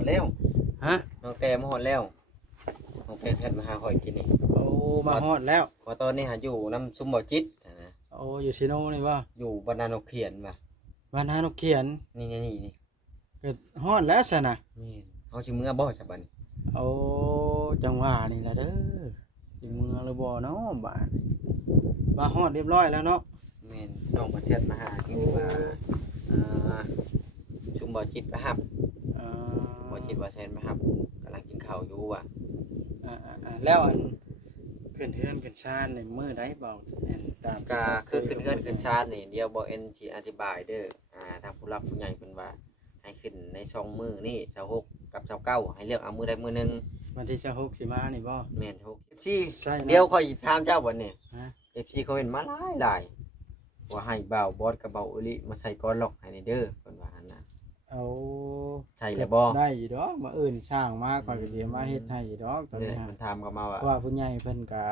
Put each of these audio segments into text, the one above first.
ดแล้วฮะน้องแต่มาฮอดแล้วน้องแต่แชทมาหาข่อยกินนี่โอ้มาฮอดแล้วพอตอนนี้หาอยู่น้ำซุมบ่จิตนะ โอ้อยู่ซิโนนี่บ่อยู่บ้านนานกเขียนว่ะบ้านนานกเขียนนี่ก็ฮอดแล้วซะนะนี่เฮาสิมื้อบ่ซะบัดนี้โอ้จังหวะนี่ล่ะเด้อสิเมืองหรือบ่เนาะบ้านมาฮอดเรียบร้อยแล้วเนาะแม่นน้องเพิ่นแชทมาหากินว่าอ่าซุมบ่จิตไปรับเอ่บ่จิตว่าแชทมารับกำลังกินข้าวอยู่ว่ะแล้วอันขึ้นเฮือนขึ้นชานในมื้อใดเบาอันตาม ก็คือขึ้นเฮือนขึ้นชาตินี่เดี๋ยวบ่เอ็นสิอธิบายเด้อทางผู้หลักผู้ใหญ่เพิ่นว่าให้ขึ้นใน2มื้อนี่26กับ29ให้เลือกเอามื้อใดมื้อหนึงวันที่26สิมานี่บ่แม่น6 FC เดี๋ยวค่อยถามเจ้าบัดนี้ FC เขาเห็นมาหลายว่าให้บ่าวบอสกับบ่าวอุลิมาใส่ก้อนล็อกให้ในเด้อเพิ่นว่าหั่นน่ะเอาใช่แล้วบ่ได้อยู่ดอกมาอื่นสร้างมาก่อนก็สิมาเฮ็ดให้อยู่ดอกตอนนี้มันถามเข้ามาว่าผู้ใหญ่เพิ่นก็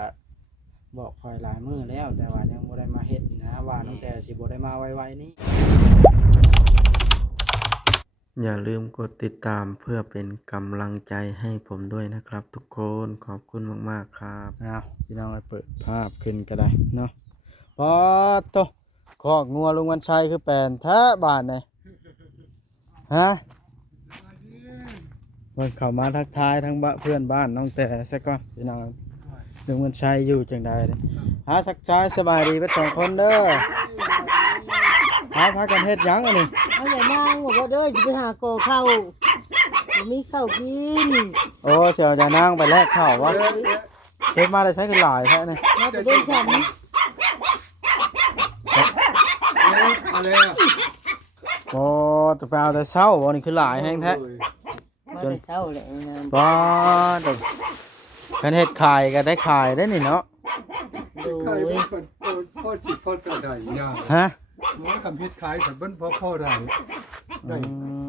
บอกคอยหลายมื้อแล้วแต่ว่ายังบ่ได้มาเฮ็ดนะว่าตั้งแต่สิบ่ได้มาไวๆนี้อย่าลืมกดติดตามเพื่อเป็นกำลังใจให้ผมด้วยนะครับทุกคนขอบคุณมากๆครับพี่น้องไปเปิดภาพขึ้นก็ได้เนาะปอโตคอกงัวลุงวันชัยคือแปลนแท้บ้านนี่ฮะมันเข้ามาทักทายทั้งเพื่อนบ้านน้องแต่ซะก่อนพี่น้องลุงวันชัยอยู่จังใดหาทักทายสบายดีเบิดสองคนเด้อหาพากันเฮ็ดหยังอันนี้เอาอย่านั่งบอกว่าเด้อจะไปหาโกเข้าบ่มีข้าวกินโอ้เสี่ยวจะนั่งไปแลกข้าววะเฮ็ดมาได้ใช้คือหลายแท้นี่มาจะได้ฉันเอาเลยโอ้ตะเปล่าแต่เช้าบ่นี่คือหลายแฮงแท้มาแต่เช้าแหละบ่แต่คันเฮ็ดขายก็ได้ขายได้นี่เนาะดูขายเป็นพ่อสิพ่อกระไดยาฮะมันคำเฮ็ดขายแต่เบิ่นพ่อได้ได้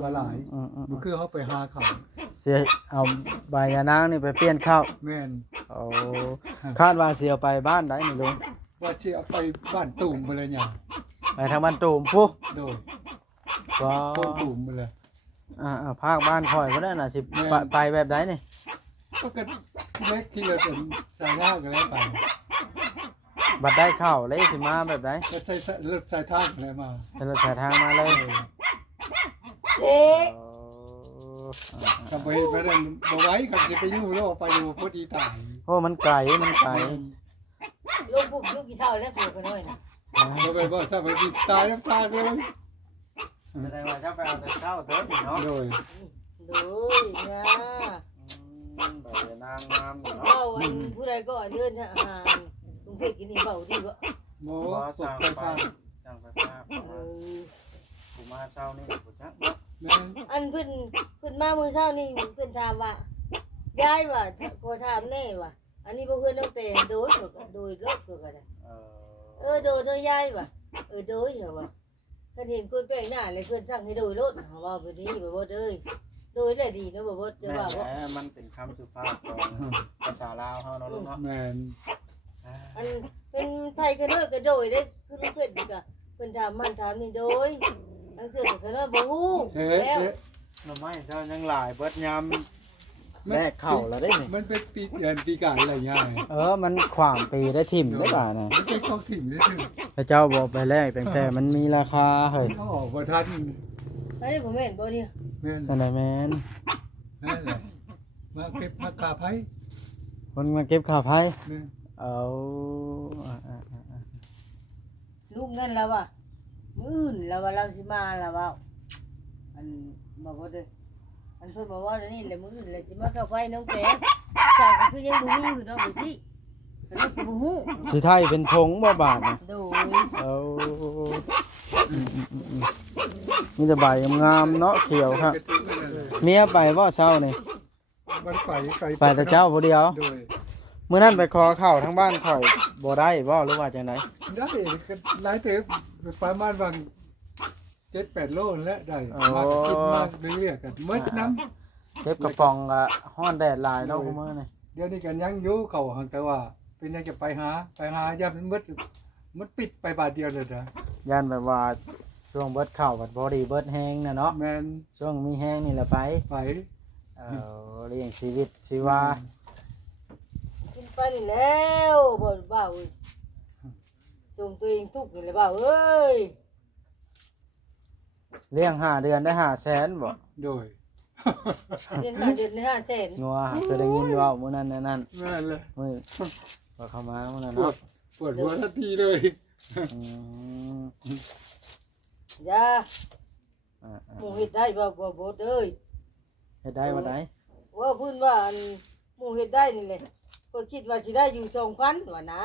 ว่าหลายมันคือเขาไปหาเขาสิเอาใบยานางนี่ไปเปลี่ยนข้าวแม่นโอ้คาดว่าสิเอาไปบ้านใดนี่ลุงว่าสิเอาไปบ้านตูมไปเลยหยังไปทางบ้านตูมพุโดยว้าตูมไปเลยภาคบ้านข่อยบ่ได้น่ะสิไปแบบใดนี่ก็เล็กที่เราเป็นสายล่างกันแล้วไปบัดได้ข้าวเลยสิมาแบบใดก็ใช้รถสายทางอะไรมาเป็นรถสายทางมาเลยเอ๊ะกับไปบ่ได้บ่ไหวกับสิไปอยู่แล้วไปอยู่พอดีตายโอ้มันไกลลงปุ๊บยุกกี่เท่าแล้วปลูกไปหน่อยน่ะบ่ไปบ่ซะไปสิตายน้ำตาเลยแสดงว่าเจ้าไปเอาแต่เช้าเด้อนี่เนาะโดยนะบ่ได้นางงามอยู่เนาะวันผู้ใดก็เดินอาหารลุงเพชรกินนี่เบาดีบ่โมสั่งไปสั่งไปกูมาเช้านี่กูจักเนาะอันเพิ่นมามื้อเช้านี่เพิ่นถามว่ายายว่าขอถามแน่ว่าอันนี้บ่เพิ่นตั้งแต่โดยรถก็ได้โดยตัวยายว่ะโดยเหรอวะท่านเห็นคนแปลกหน้าเลยเพิ่นสั่งให้โดยรถว่าบ่ดีบ่เด้อโดยได้ดีเนาะบ่จะว่าบ่มันเป็นคำสุภาพของภาษาลาวเฮาเนาะลูกเนาะแม่นอันเป็นไผก็เด้อก็โดยได้คือเพิ่นก็เพิ่นถามมันถามนี่โดยทั้งเทื่อก็เนาะบ่ฮู้แล้วหน่อไม้เจ้ายังหลายเบิดยามแลกเข้าแล้วได้นี่มันเป็นปีเดือนปีกาอะไรง่ายมันขวางปีได้ถิ่มได้ป่ะน่ะมันเป็นของถิ่มซื่อพระเจ้าบอกไปแลกแต่มันมีราคาเฮ้ยบ่ทันอันนี้บ่แม่นบ่นี่แม่นนั่นแหละแม่นนั่นแหละมาเก็บผักกาไผคนมาเก็บข้าวไผเอาลูกนั่นแล้วว่ะมื้ออื่นแล้วว่าเราสิมาแล้วว่าอันบอกว่าเด้ออันเพิ่นบอกว่านี่แหละมื้ออื่นแหละสิมาเข้าไฟน้องแก่เจ้าก็คือยังบ่มีอยู่เนาะบ่สิก็เลยก็บ่ฮู้สิไทยเป็นธงบ่บาดน่ะโดยเอามีแต่ใบงามเนาะเขียวครับเมียไปบ่เช้านี่ไปแต่เจ้าผู้เดียวมื้อนั้นไปขอข้าวทางบ้านข่อยบ่ได้บ่หรือว่าจังได๋ได้หลายเติบประมาณบาง 7-8 โลแล้วได้มากินมาเรื่อยๆกันหมดน้ำเก็บกระป๋องก็ฮ้อนแดดหลายเนาะมื้อนี่เดี๋ยวนี้กันยังอยู่เขาหังแต่ว่าเป็นยังจะไปหายามมันปิดไปบาทเดียวเลยนะย่านแบบว่าช่วงเบิดข้าวบัดบ่ดีเบิดแห้งน่ะเนาะแม่นช่วงมีแห้งนี่แหละไป เลี้ยงชีวิตชีวา ขึ้นไปนี่แล้วบ่บ่าวเอ้ยส่งตัวเองทุกข์นี่แหละบ่าวเอ้ย เลี้ยง5 เดือนได้500,000บ่ โดย เดือนมาเดือนละ500,000 งัวเคยได้ยินเว้ามื้อนั้นนั่น แม่นเลย มื้อว่าเข้ามามื้อนั้น ปว เนาะ ดปวดหัวทันทีเลย อืม อย่า อ่า หมู่เฮ็ดได้บ่เอ้ย เฮ็ดได้บ่ได้ ว่าเพิ่นว่าอันหมู่เฮ็ดได้นี่แหละเพิ่นคิดว่าสิได้อยู่2,000ว่านะ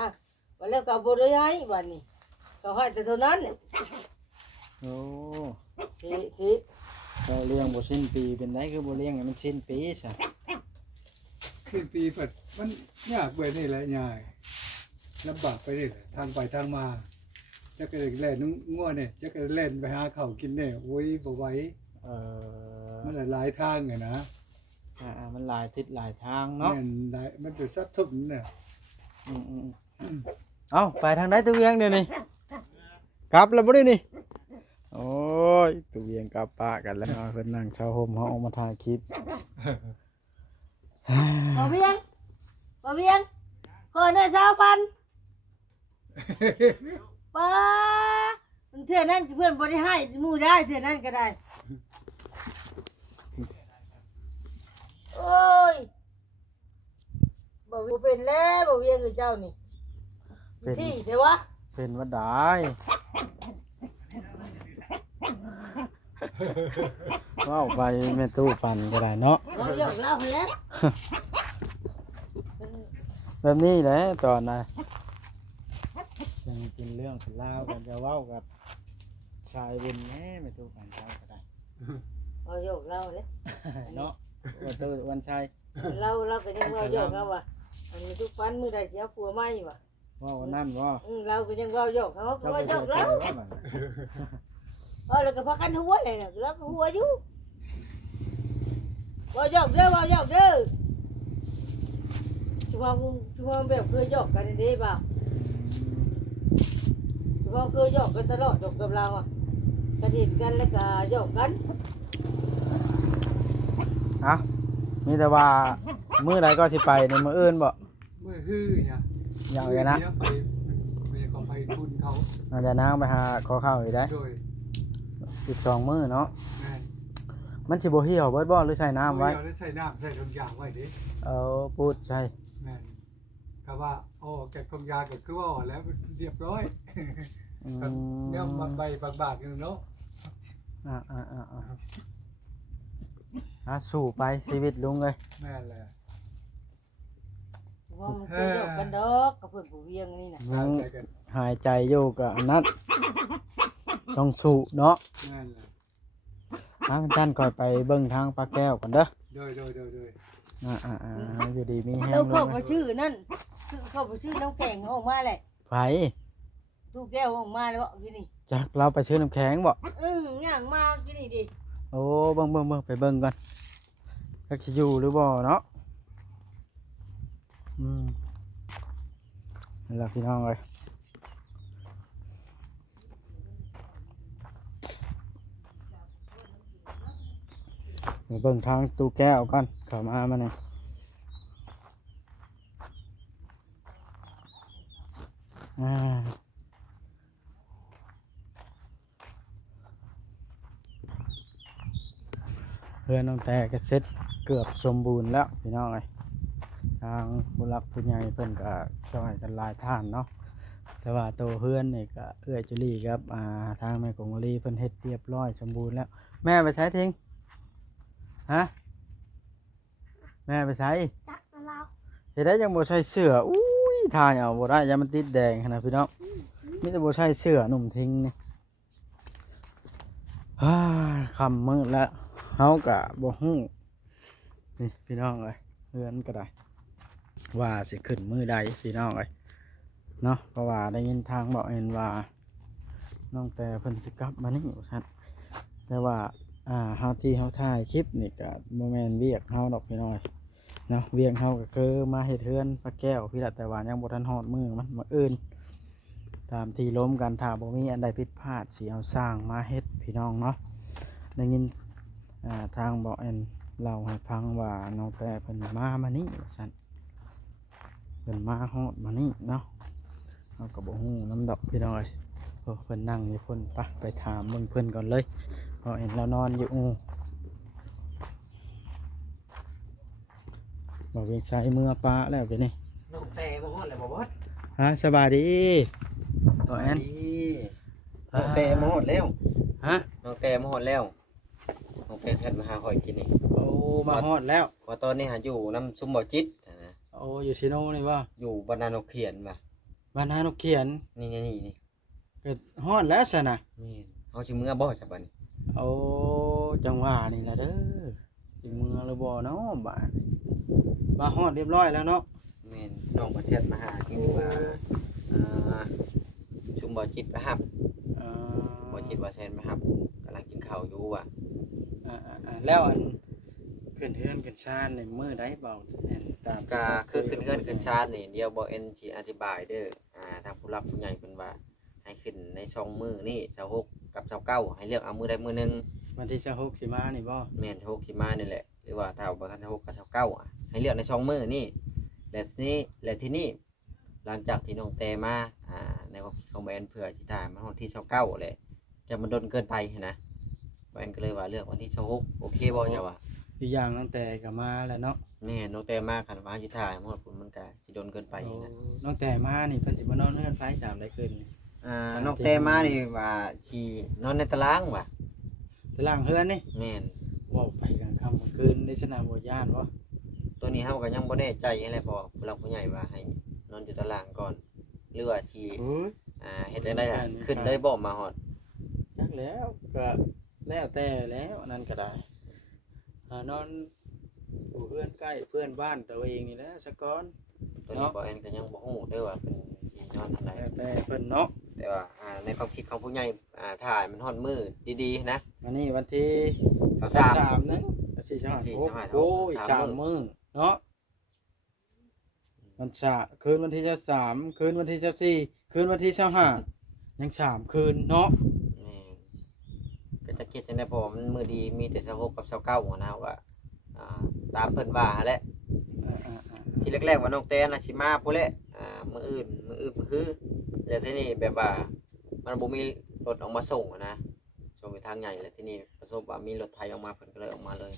ว่าแล้วก็บ่ได้ให้บัดนี้เขาให้แต่เท่านั้น โอ้ สิ แต่เลี้ยงบ่สิ้นปีเป็นไดคือบ่เลี้ยงให้มันสิ้นปีซะ สิ้นปีปัดมันยากไปนี่แหละยายลำบากไปนี่แหละทางไปทางมาจะกระเด็นแล่นง่วเนี่ยจะกระเล่นไปหาข้าวกินเนี่ยโอ้ยบ่ไหว เออ มันหลายทางไงนะ มันหลายทิศหลายทางเนาะ แม่นหลายมันเป็นซับทุ่มเนี่ย อืมเอ้าไปทางใดตัวเวียงเดี๋ยวนี้กลับแล้วบ่ได้นี่โอ้ยตัวเวียงกลับปะกันแล้วเพิ่นนั่งเช่าห่มเฮาออกมาถ่ายคลิป บ่เวียงขอได้20,000ป้าเทื่อนั้นเพื่อนบ่ได้ให้หมู่ได้เทื่อนั้นก็ได้โอ้ยบ่เป็นแล้วบ่เวียงคือเจ้านี่ที่เด้อวะ เป็นว่าได้ว้าวไปแม่ตู้ปั่นก็ได้เนาะ เราหยอกเล่าแล้ว แบบนี้แหละตอนน่ะยังกินเรื่องเป็นเล่าวกันจะเว้ากับชายบุญแม่แม่ตู้ปั่นเจ้าก็ได้ เราหยอกเล่าแล้ว เนาะวันตู้วันชัย เราก็ยังเราหยอกเขาว่ะอันนี้ทุกวันมื้อใดสิเอาผัวใหม่ว่ะ ว่าวันนั้นว่า เราก็ยังเราหยอกเขาเพราะว่าหยอกเรา ว่ามัน แล้วก็พากันหัวเลยน่ะแล้วก็หัวอยู่ว่าหยอกเด้อชัวร์แบบเคยหยอกกันเด้บ่าวชัวร์เคยหยอกกันตลอดหยอกกับเราอ่ะกันเห็นกันแล้วก็หยอกกัน อ่ะมีแต่ว่ามื้อใดก็สิไปในมื้ออื่นบ่ เมื่อฮื้อเนี่ย อยากเลยนะ ไปก็ไปทุนเขา อาจจะนางไปหาขอข้าวอีกได้ โดย อีก2 มื้อเนาะ แม่น มันสิบ่เหี่ยวเบิดบ่หรือใส่น้ำไว้ เอาได้ใส่น้ำใส่ทุกอย่างไว้ดิ เอาปูดใส่ แม่นก็ว่าโอ้แกะกองยาก็คือว่าแล้วเรียบร้อย อืม เนี่ยใบบากๆอยู่เนาะ สู้ไปชีวิตลุงเลย แม่นแหละ ว่ามันเคยหยอกกันดอกกับเพื่อนผู้เวียงนี่น่ะ ยัง ใจกัน หายใจอยู่กับอันนั้นต้องสู้เนาะ แม่นแหละ ท่านก่อนไปเบิ่งทางปลาแก้วก่อนเด้อ โดยอยู่ดีมีแฮ เรา ง เข้า เล ไป ย ชื่อนั่นคือเข้าไปชื่อน้ำแข็งออกมาแหละ ไผ ทุกแก้วออกมาแล้วบอกที่นี่ จักเราไปซื้อน้ำแข็งบ่ ย่างมาที่นี่ดิ โอ้เบิ่งไปเบิ่งก่อนจักสิอยู่หรือบ่เนาะนี่ล่ะพี่น้องเอ้ยไปเบิ่งทางตู้แก้วก่อนเข้ามานี่เพื่อนน้องแต่ก็เสร็จเกือบสมบูรณ์แล้วพี่น้องเอ้ยทางผู้รักผู้ใหญ่เพิ่นก็ช่วยกันหลายท่านเนาะแต่ว่าตัวเพื่อนนี่ก็เอื้อยจุลีครับทางแม่กงวลีเพิ่นเฮ็ดเรียบร้อยสมบูรณ์แล้วแม่ไปใช้ทิ้งฮะแม่ไปใช้ ตักเรา เฮ็ดได้ยังบ่ใส่เสื้ออุ้ยถ่ายเอาบ่ได้อย่ามันติดแดงขนาดพี่น้องมีแต่บ่ใส่เสื้อหนุ่มทิ้งนี่ค่ำมืดแล้วเฮาก็บ่ฮู้นี่พี่น้องเอ้ยเฮือนก็ได้ว่าสิขึ้นมื้อใดพี่น้องเอ้ยเนาะเพราะว่าได้ยินทางบอกเห็นว่าน้องแต่เพิ่นสิกลับมานี่ว่าซั่นแต่ว่าเฮาที่เฮาถ่ายคลิปนี่ก็บ่แม่นเวียกเฮาดอกพี่น้องเอ้ยเนาะเวียกเฮาก็คือมาเฮ็ดเฮือนพระแก้วพี่ละแต่ว่ายังบ่ทันฮอดมื้อมันมื้ออื่นตามที่ล้มกันถ้าบ่มีอันใดผิดพลาดสิเอาสร้างมาเฮ็ดพี่น้องเนาะได้ยินทางบอกเอ็น เล่าให้ฟังว่าน้องแต่เพิ่นมานี่ว่าซั่นเพิ่นมาฮอดมานี่เนาะเฮาก็บ่ฮู้นำดอกพี่น้อยเพิ่นนั่งอยู่เพิ่นไปถามเบิ่งเพิ่นก่อนเลยเพราะเห็นเรานอนอยู่บอกเวียงชัยเมื่อปะแล้วไปนี่ น้องแต่มาฮอดแล้วบ่บอส ฮะสบายดีตัวแอน น้องแต่มาฮอดแล้ว ฮะ น้องแต่มาฮอดแล้วน้องแต่แชทมาหาข่อยกินนี่ โอ้มาฮอดแล้ว ว่าตอนนี้หาอยู่น้ำซุมบ่จิตนะ โอ้อยู่ซิโนนี่ว่า อยู่บรรณานกเขียนว่ะ บ้านนานกเขียน นี่ ก็ฮอดแล้วซะนะ แม่นเฮาสิมื้อบ่ซะบัดนี้ โอ้จังหวะนี่ล่ะเด้อสิเมืองหรือบ่เนาะบ้านมาฮอดเรียบร้อยแล้วเนาะ แม่นน้องบ่แชทมาหากินว่าอ่าซุมบ่จิตไปรับ เอ่ บ่จิตว่าแซนมารับกำลังกินข้าวอยู่ว่ะ แล้วอันขึ้นเฮือนขึ้นชานในมื้อใดเบาแอนตาม ก็คือขึ้นเฮือนขึ้นชาตินี่เดี๋ยวบ่เอ็นสิอธิบายเด้อทางผู้รับผู้ใหญ่เพิ่นว่าให้ขึ้นใน2มื้อนี่26กับ29ให้เลือกเอามื้อใดมื้อหนึง วันที่26สิมานี่บ่ แม่น26สิมานี่แหละหรือว่าถ้าบ่ทัน26กับ29ให้เลือกใน2มื้อนี่และที่นี่หลังจากที่น้องแต่มาในความคิดของแม่นเผื่อสิถ่ายมาวันที่29แหละจะมันดนเกินไปนะแม่นก็เลยว่าเลือกวันที่26โอเคบ่เจ้าว่า อีกอย่างตั้งแต่ก็มาแล้วเนาะ แม่น้องแต่มาคันว่าสิถ่ายหมดพุ่นมันก็สิดนเกินไปนะ น้องแต่มานี่เพิ่นสิมานอนเฮือนไฟ3ได้คืนนี่ น้องแต่มานี่ว่าสินอนในตารางว่ะ ตารางเฮือนนี่ แม่น เว้าไปกลางค่ำกลางคืนในสนามบ่ย่านบ่ ตัวนี้เฮาก็ยังบ่แน่ใจนั่นแหละเพราะผู้หลักผู้ใหญ่ว่าให้นอนอยู่ตารางก่อนหรือว่าสิ โอ้ย เฮ็ดจังได๋ขึ้นเลยบ่มาฮอด จักแล้วก็แล้วแต่แล้วอันนั้นก็ได้นอนอยู่เพื่อนใกล้เพื่อนบ้านตัวเองนี่แหละซะก่อน ตัวนี้บ่แอนก็ยังบ่ฮู้เด้อว่าเพิ่นสินอนอันใด แล้วแต่เพิ่นเนาะ แต่ว่าในความคิดของผู้ใหญ่ถ่ายมันฮอดมื้อดีๆนะ วันนี้วันที่ 23 3นึงวันที่ สี่ 3 สาม โอ้ย สาม 3มื้อเนาะวันชาคืนวันที่3คืนวันที่24คืนวันที่25ยัง3คืนเนาะ แม่นก็จะคิดจังได๋เพราะว่ามันมื้อดีมีแต่26กับ29หัวหน้าว่าตามเพิ่นว่าหั่นแหละ ที่แรกๆว่าน้องแตนน่ะสิมาพุ่นแหละมื้ออื่นคือแล้วทีนี้แบบว่ามันบ่มีรถออกมาส่งอะนะส่งอยู่ทางใหญ่แล้วทีนี้ประสบว่ามีรถไถออกมาเพิ่นก็เลยออกมาเลย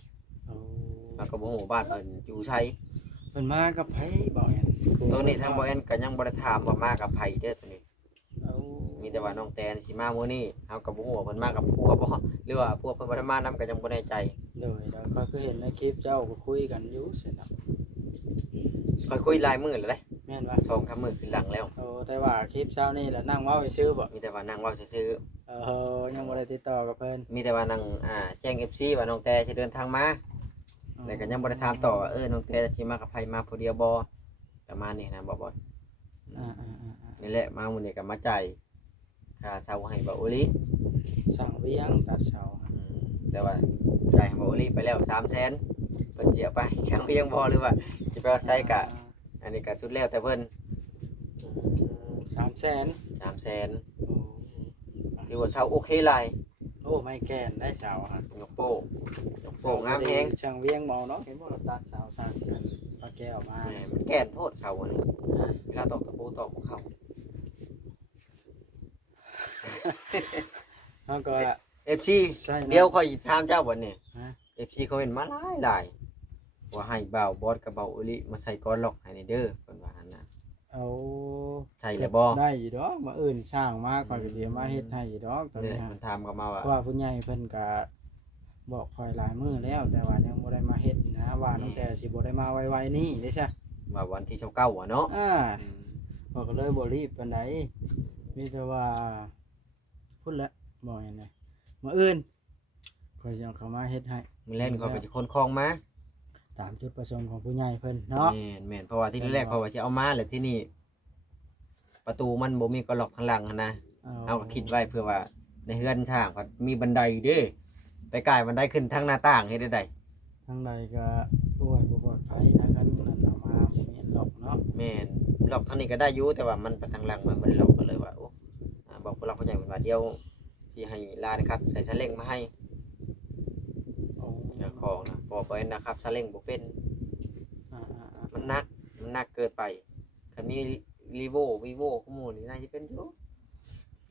โอ้ แล้วก็บ่ฮู้บ้านเพิ่นอยู่ไส เพิ่นมากับไผบ่แอน ตัวนี้ทางบ่แอนก็ยังบ่ได้ถามว่ามากับไผเด้อตัวนี้ เอา มีแต่ว่าน้องแตนสิมามื้อนี้เฮาก็บ่ฮู้ว่าเพิ่นมากับผัวบ่หรือว่าผัวเพิ่นบ่ได้มานำก็ยังบ่แน่ใจ โดยแล้วก็คือเห็นในคลิปเจ้าก็คุยกันอยู่ซั่นน่ะ ค่อยคุยหลายมื้อแล้วเด้ แม่นว่า 2-3มื้อขึ้นหลังแล้ว โอ้แต่ว่าคลิปเช้านี่แหละนั่งเว้าซื่อๆบ่ มีแต่ว่านั่งเว้าซื่อ ยังบ่ได้ติดต่อกับเพิ่น ๆมีแต่ว่านั่งแจ้ง FC ว่าน้องแตสิเดินทางมา แล้วก็ยังบ่ได้ถามต่อว่าน้องแต่สิมากับไผมาผู้เดียวบ่ประมาณนี้นะบ่บ่ นี่แหละมามื้อนี้ก็มาจ่ายค่าเช่าให้บ่าวโอลิ สั่งเวียงตัดเสา แต่ว่าจ่ายให้บ่าวโอลิไปแล้ว300,000เพิ่นสิเอาไปช่างเพียงบ่หรือว่าสิไปใช้กะอันนี้ก็สุดแล้วแต่เพิ่น 300,000 300,000ถือว่าเช่าโอเคหลาย โอ้ไม่แก่นได้เสาฮะ ยกโป้งามแฮง ช่างเวียงเมาเนาะเห็นบ่เราตัดเสาสร้างกันปลาแก้วมา แหมมันแก่นโพดเช่าอันนี้เวลาตอกตะปูตอกบ่เข้า แล้วก็ FC ใช่นะ เดี๋ยวค่อยถามเจ้าบัดนี้ ฮะ FC เขาเห็นมาหลายว่าให้บ่าวบอสกับบ่าวโอลิมาใส่ก้อนล็อกให้ในเด้อเพิ่นว่าหั่นน่ะ เอา ใช่แล้วบ่ ได้อยู่ดอกมาอื่นสร้างมาก่อนก็สิมาเฮ็ดให้อยู่ดอกตอน เนี่ นี้ ย ฮะ มันถามกันมาว่า เพราะว่าผู้ใหญ่เพิ่นก็บอกคอยหลายมื้อแล้ว แต่ว่ายังบ่ได้มาเฮ็ดนะว่าตั้งแต่สิบ่ได้มาไวๆนี่เด้ใช่ ว่าวันที่29อ่ะเนาะ บ่ก็เลยบ่รีบปานใดมีแต่ว่าพุ่นแหละบ่หยังไดมื้ออื่นข้อยสิเอาเข้ามาเฮ็ดให้ มื้อแรกเขาไปสิคนคลองมา ตามจุดประสงค์ของผู้ใหญ่เพิ่นเนาะ แม่นเพราะว่าที่แรกเขาว่าสิเอามาแล้วที่นี่ประตูมันบ่มีกระล็อกข้างหลังหั้นนะเอาก็คิดไว้เพื่อว่าในเฮือนช่างก็มีบันไดเด้ไปก่ายบันไดขึ้นทางหน้าต่างเฮ็ดได้ ทางใดก็โอ้ยบ่ปลอดภัยนะคันนั้นเอามาบ่มีหรอกเนาะ แม่นล็อกทางนี้ก็ได้อยู่แต่ว่ามันไปทางหลังมันบ่ได้ล็อกก็เลยว่าโอ้บอกผู้หลักผู้ใหญ่เพิ่นว่าเดี๋ยวสิให้ลานะครับใส่สเล็งมาให้ โอ้ จ้าของนะพอไปนะครับซาเล้งบ่เป็น อ่า มันหนักเกินไปคันมีรีโววีโวข้อมูลนี่น่าจะเป็นอยู่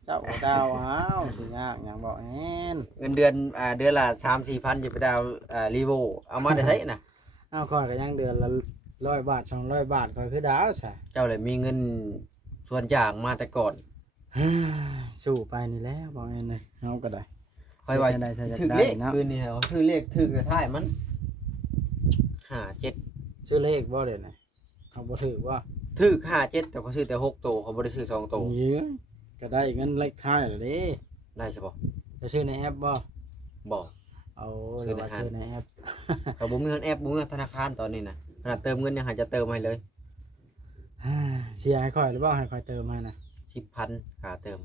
เจ้าดาวอ้าวสิยากหยังบอกแม่น เงินเดือนเดือนละ3-4,000อยู่ไปดาวรีโวเอามาได้ใช้น่ะ อ้าวข่อยก็ยังเดือนละ100 บาท200 บาทข่อยคือดาวซะ เจ้าเลยมีเงินส่วนอย่างมาแต่ก่อน สู้ไปนี่แหล้วบอกแม่นเลยเฮาก็ได้ ค่อยว่า ได้ถ้าอยาก ถือ ได้ เลข เนาะ คืนนี้เหรอถือเลขถือกระท่ายมัน57 ซื้อเลขบ่เด้นะเขาบ่ถือว่า ถือ57แต่เขาซื้อแต่6โตวเขาบ่ได้ซื้อ2โตว เยอะก็ได้เงินเลขท้ายแล้วเด้ ได้ใช่บ่ จะซื้อในแอปบ่ บ่ เอา ซื้อใน ว่า ห้าง ซื้อในแอป เขาบ่มีเงินแอปบ่มีเงินธนาคารตอนนี้นะขนาดเติมเงินยังหาจะเติมให้เลย เสียให้ข่อยหรือบ่ให้ข่อยเติมให้นะ 10,000ค่าเติม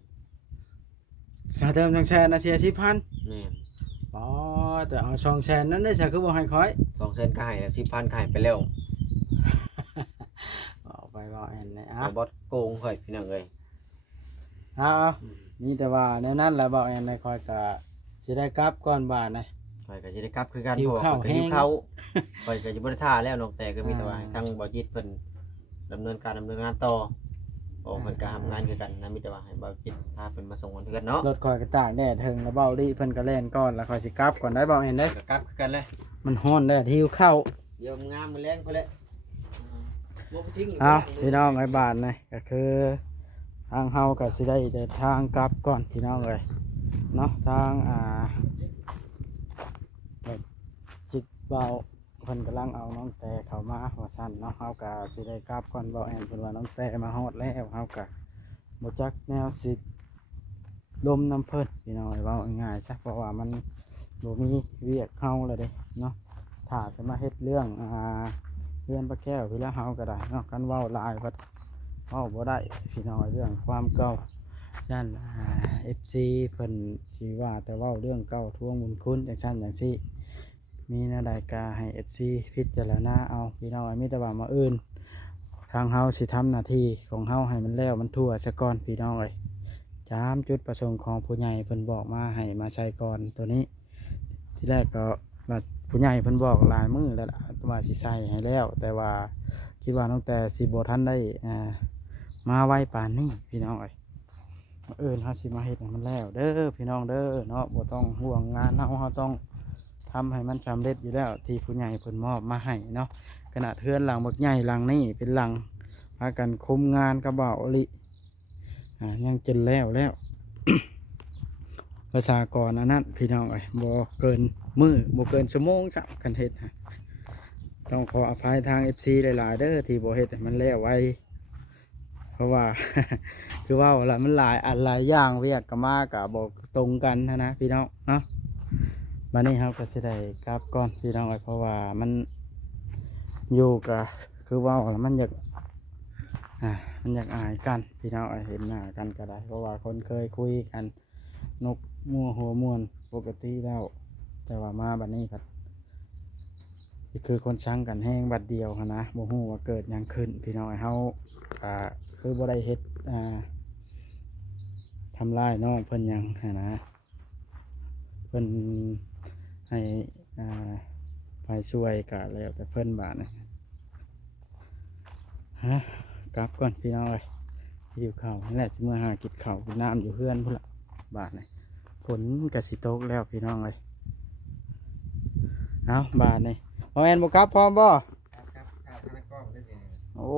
สาเติมจังแสนนะเสีย10,000 แม่น อ๋อแต่เอา2แสนนั้นได้ซะคือบ่ให้ข่อย 200,000ก็ให้แล้ว10,000ก็ให้ไปแล้ว เอาไปบ่แอนเลยอ่ะ เอาบอสโกงข่อยพี่น้องเอ้ย เอามีแต่ว่าแนวนั้นแหละบ่แอนเลยข่อยก็สิได้กลับก่อนบ้านนะ ข่อยก็สิได้กลับคือกัน หิว เพราะ ข้าว ข่อยก็หิว แห้ง ข้าวข่อยก็สิบ่ได้ท่าแล้วน้องแต่ก็มีแต่ว่า อ่า ให้ทางบ่จิตเพิ่นดำเนินงานต่อโอ้เพิ่นก็ทำงานคือกันนะมีแต่ว่าให้บ่จิตพาเพิ่นมาส่งคนเทือนเนาะ รถข่อยก็ตากแดดถึงแล้วเบ้าดิเพิ่นก็แล่นก่อนแล้วข่อยสิกลับก่อนได้บ่แอนเด้อ ก็กลับคือกันเลย มันฮ้อนแดดหิวข้าว เดี๋ยวงามมื้อแรงพุ่นแหละบ่ทิ้ง เอาพี่น้องไอ้บ้านนี่ก็คือทางเฮาก็สิได้เดินทางกลับก่อนพี่น้องเอ้ยเนาะทางแบบจิตเบาเพิ่นกำลังเอาน้องแต่เข้ามาว่าซั่นเนาะเฮาก็สิได้กลับก่อนบ่แอนเพิ่นว่าน้องแต่มาฮอดแล้วเฮาก็บ่จักแนวสิลมน้ำเพิ่นพี่น้องเอ้ยเว้าง่ายๆซะเพราะว่ามันบ่มีเวียกเฮาเลยเด้เนาะถ้าจะมาเฮ็ดเรื่องเพื่อนปลาแก้วพี่ละเฮาก็ได้เนาะกันเว้าหลายก็เว้าบ่ได้พี่น้องเรื่องความเก่านั่นFC เพิ่นสิว่าแต่เว้าเรื่องเก่าทวงบุญคุณจังซั่นจังซี่มีแนวใดก็ให้ FC พิจารณาเอาพี่น้องมีแต่ว่ามาอื่นทางเฮาสิทำหน้าที่ของเฮาให้มันแล้วมันทั่วซะก่อนพี่น้องเอ้ยจามจุดประสงค์ของผู้ใหญ่เพิ่นบอกมาให้มาใช้ก่อนตัวนี้ที่แรกก็ว่าผู้ใหญ่เพิ่นบอกหลายมื้อแล้วล่ะว่าสิใส่ให้แล้วแต่ว่าคิดว่าตั้งแต่สิบ่ทันได้มาไวปานนี้พี่น้องเอ้ยเฮาสิมาเฮ็ดให้มันแล้วเด้อพี่น้องเด้อเนาะบ่ต้องห่วงงานเฮาต้องทำให้มันสำเร็จอยู่แล้วที่ผู้ใหญ่เพิ่นมอบมาให้เนาะขนาดเฮือนหลังบักใหญ่หลังนี้เป็นหลังพากันคุมงานกระเบาอลิยังจนแล้ว ประชากรอันนั้นพี่น้องเอ้ยบ่เกินมื้อบ่เกินชั่วโมงจ้ะกันเฮ็ดฮะต้องขออภัยทาง FC หลายๆเด้อที่บ่เฮ็ดให้มันแล้วไวเพราะว่า คือว่าละมันหลายอันหลายอย่างเวียกก็มาก็บ่ตรงกันนะพี่น้องเนาะบัดนี้เฮาก็สิได้กลับก่อนพี่น้องเอ้ยเพราะว่ามันอยู่ก็คือว่าละมันอยากมันอยากอายกันพี่น้องเอ้ยเห็นหน้ากันก็ได้เพราะว่าคนเคยคุยกันนกมัวหัวมวนปกติแล้วแต่ว่ามาบัดนี้ครับคือคนช่างกันแห้งบัดเดียวนะบ่ฮู้ว่าเกิดหยังขึ้นพี่น้องเฮาคือบ่ได้เฮ็ดทำลายน้องเพิ่นหยังนะเพิ่นให้ไปช่วยก็แล้วแต่เพิ่นบาดนะกลับก่อนพี่น้องเอ้ยหิวข้าวนั่นแหละสิมื้อหากินข้าวกินน้ำอยู่เฮือนพุ่นล่ะบาดนี่ฝนก็สิตกแล้วพี่น้องเอ้ยเอาบาดนี่บ่แม่นบ่กลับพร้อมบ่ ครับทางกล้องได้สิ โอ้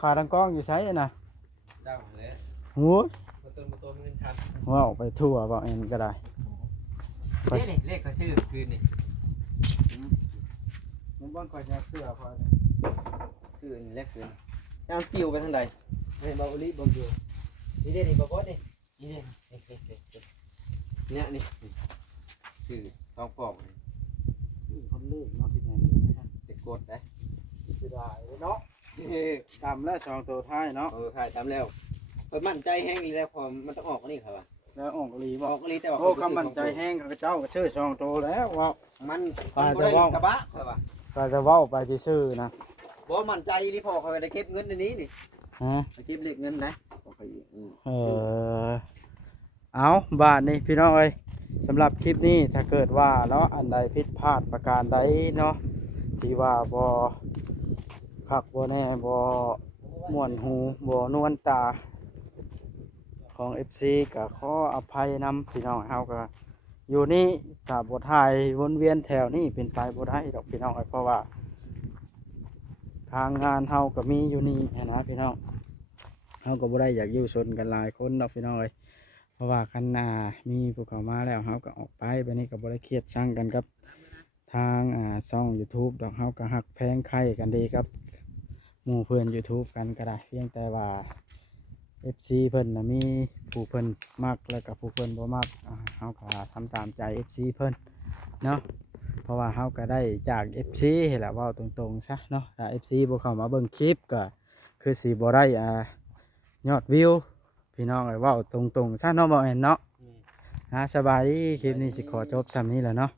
ขาทางกล้องอยู่ไสน่ะ เจ้าเลย โอ้ย บ่ต้นเงินทัน ว่าออกไปทั่วบ่แม่นก็ได้ นี่เลขเขาชื่อคืนนี่ มันบ่ค่อยจะเสื้อพอ ชื่อนี่เลขคืนจามปิวไปทางใดให้บ่อุลิบ่อยู่นี่เด้นี่บ่บดนี่นี่เนี่ยนี่ชื่อทองปอก ชื่อคนเลขเนาะที่แม่นนะ ไปกดได้ สิได้เนาะตามแล้ว2ตัวท้ายเนาะ ถ่ายตามแล้วเปิดมั่นใจแห้งแล้วพอมันต้องออกนี่ครับว่า แล้วออกอีหลี อ บ่ อกนี่แต่ว่า โอ้คำมั่นใจแห้งเขาเจ้าก็ชื่อ2ตัวแล้วว่า มัน ปลา บ่ จะ ได้ ว่าว กระบะครับว่า ก็จะเว้าไปซื่อๆนะ บ่มั่นใจรีพอเขาได้เก็บเงินในนี้นี่ ฮะ ไปเก็บเลขเงินนะบอกเขาอีก เอาบาทนี่พี่น้องเอ้ย สำหรับคลิปนี้ถ้าเกิดว่าเนาะอันใดผิดพลาดประการใดเนาะที่ว่าบ่คักบ่แน่บ่ม่วนหูบ่นวลตาของ FC ก็ขออภัยนำพี่น้องเฮาก็อยู่นี่ถ้าบ่ถ่ายวนเวียนแถวนี้เป็นไปบ่ได้ดอกพี่น้องเพราะว่าทางงานเฮาก็มีอยู่นี่นะพี่น้องเฮาก็บ่ได้อยากอยู่ชนกันหลายคนดอกพี่น้องเพราะว่าคันมีผู้เข้ามาแล้วเฮาก็ออกไปบัดนี้ก็บ่ได้เครียดชังกันกับทางช่อง YouTube ดอกเฮาก็ฮักแพงใครกันดีครับหมู่เพื่อน YouTube กันก็ได้เพียงแต่ว่า FC เพิ่นน่ะมีผู้เพิ่นมักแล้วก็ผู้เพิ่นบ่มักเฮาก็ทำตามใจ FC เพิ่นเนาะเพราะว่าเฮาก็ได้จาก FC ให้แหละเว้าตรงๆซะเนาะถ้า FC บ่เข้ามาเบิ่งคลิปก็คือสิบ่ได้ยอดวิวพี่น้องเว้าตรงๆซะเนาะบ่แม่นเนาะสบายดีคลิปนี้สิขอจบซ้ำนี้แหละเนาะ